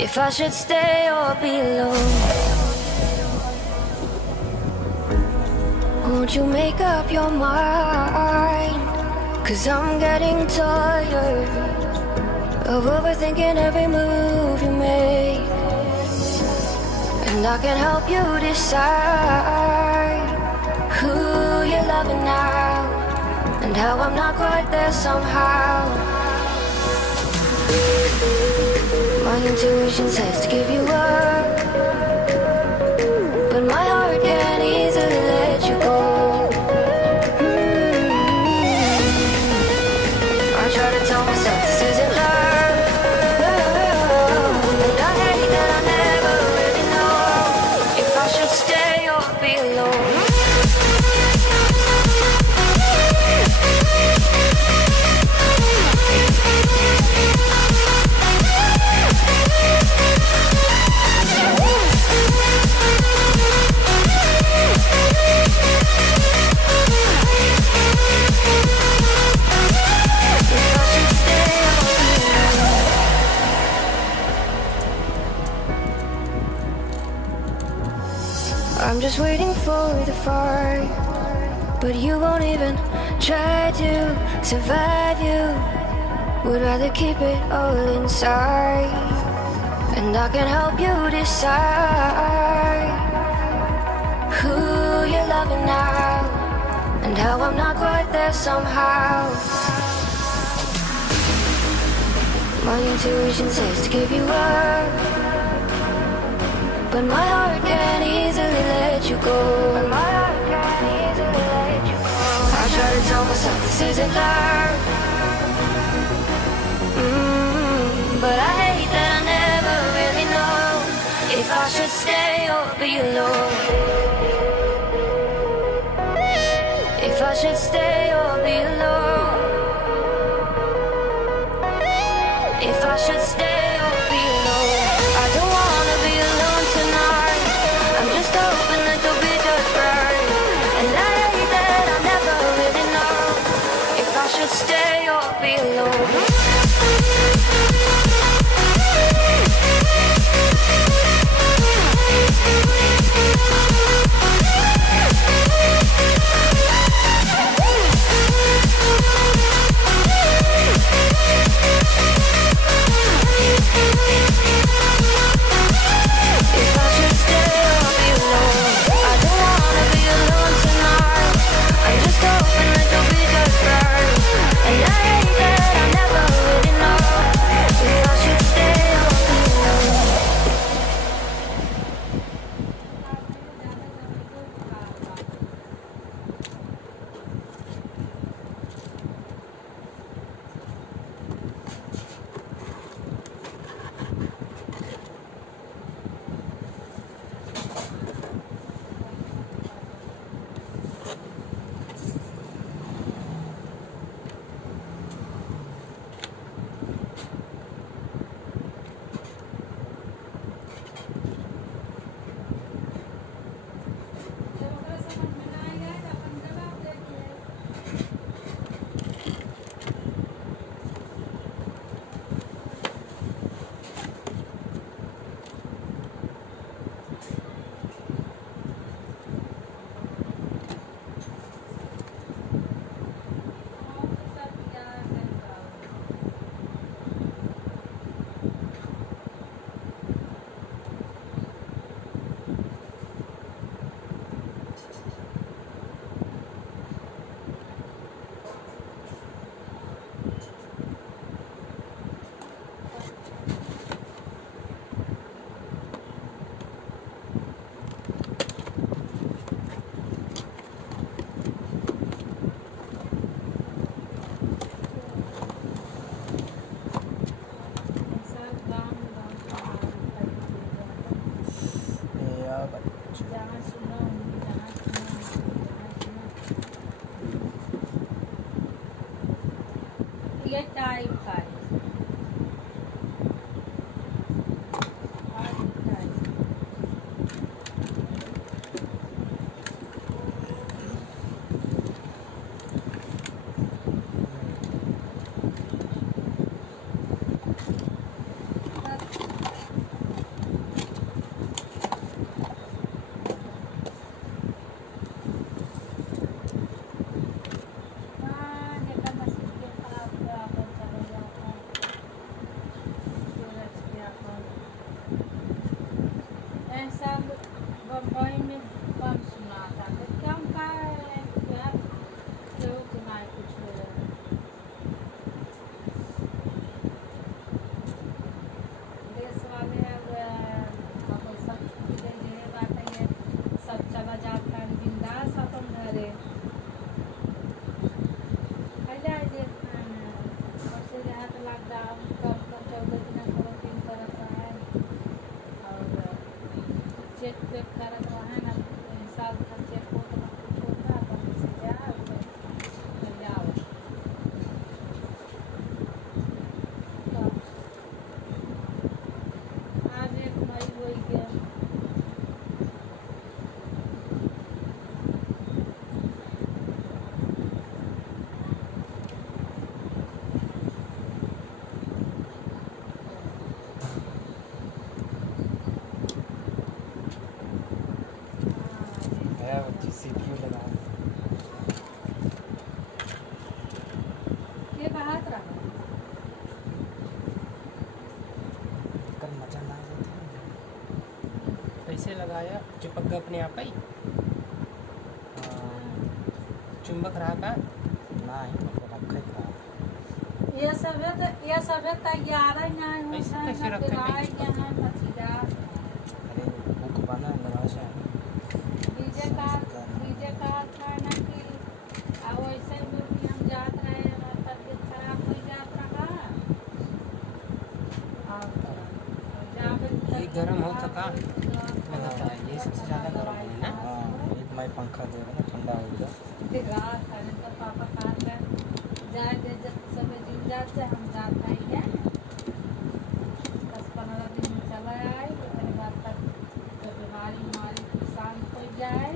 if I should stay or be alone. Won't you make up your mind? 'Cause I'm getting tired of overthinking every move you make. And I can help you decide who you're loving now, and how I'm not quite there somehow. My intuition says to give you up, but my heart can't easily let you go. I try to tell myself this isn't love, and I hate that I never really know if I should stay or be alone. I'm just waiting for the fire, but you won't even try to survive. You would rather keep it all inside, and I can help you decide who you're loving now, and how I'm not quite there somehow. My intuition says to give you up, but my heart can't easily let you go. I try to tell myself this isn't love, but I hate that I never really know if I should stay or be alone. If I should stay or be alone. If I should stay or be alone. I don't wanna be alone tonight. I'm just hoping that you'll be just right. And I hate that I never really know if I should stay or be alone. Check करत रहे ना हिसाब का check हो तो कुछ होता तो से जाओ तो जाओ आज 1 मई हो गया CPU लगा ये बात रहा कल मजा ना कैसे लगाया चिपक गया अपने आप ही चुंबक रहा का ना ही मतलब रखा ही था ये सब है तो 11 यहाँ हो कैसे कैसे रखा है यहाँ मछीदा अरे बुक बना लगा से डीजे का था ना कि अब वैसे भी हम जात रहे हमारा तबीयत खराब हो जात रहा ये गर्म हो सका लगता है ये सबसे ज़्यादा गर्म है ना हाँ एक मैं पंखा दे रहा हूँ ठंडा हो गया रात खाने तो पापा खा कर जाए दे जब समय दिन जाते हम जाते ही हैं 10-15 दिन में चला आए तो मेरे बाद तक तो बीमारी हमारी शांत हो जाए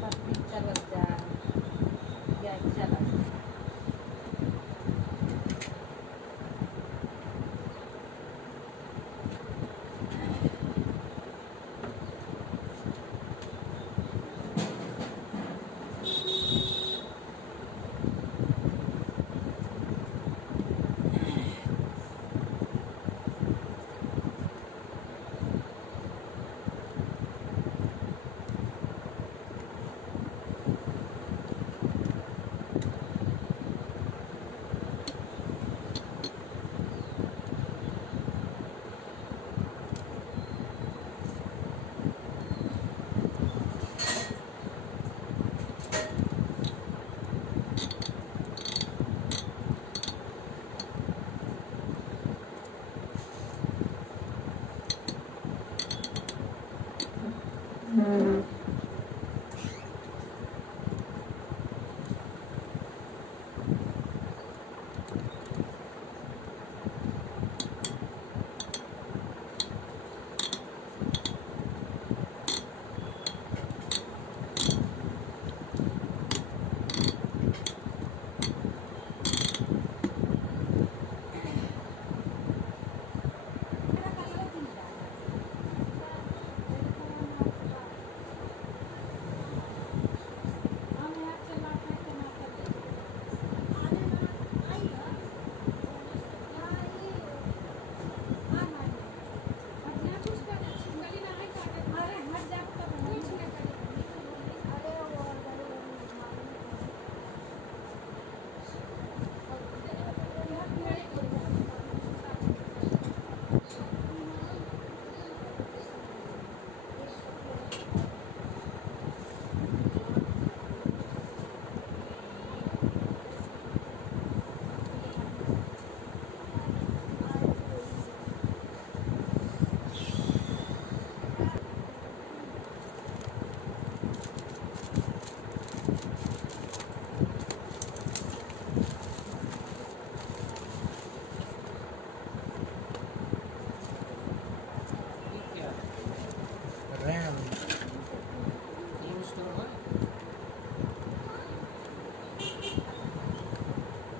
तब फिर चल जाए या चला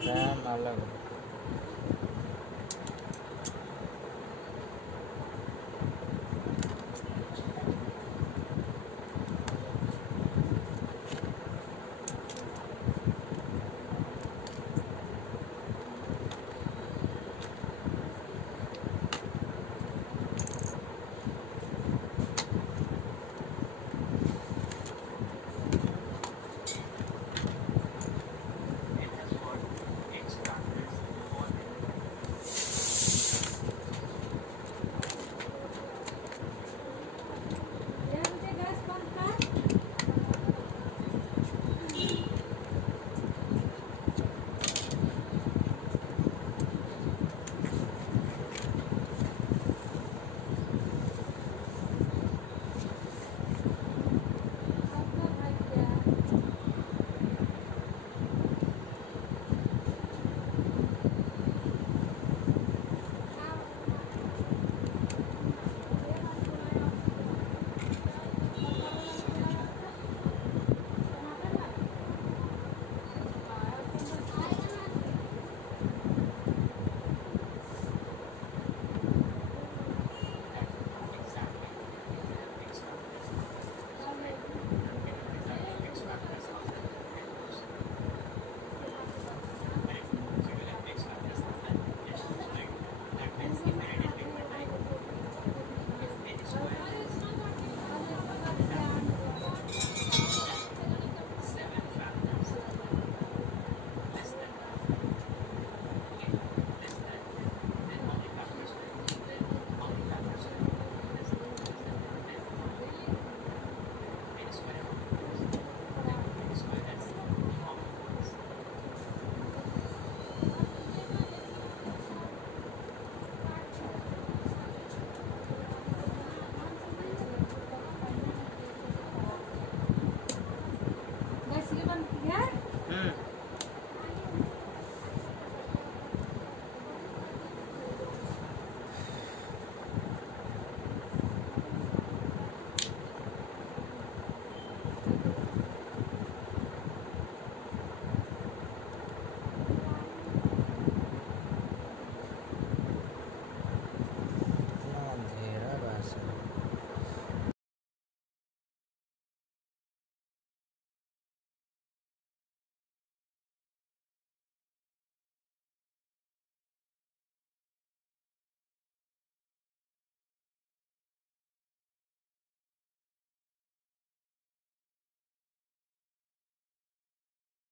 रैम अलग It has got extra इसकी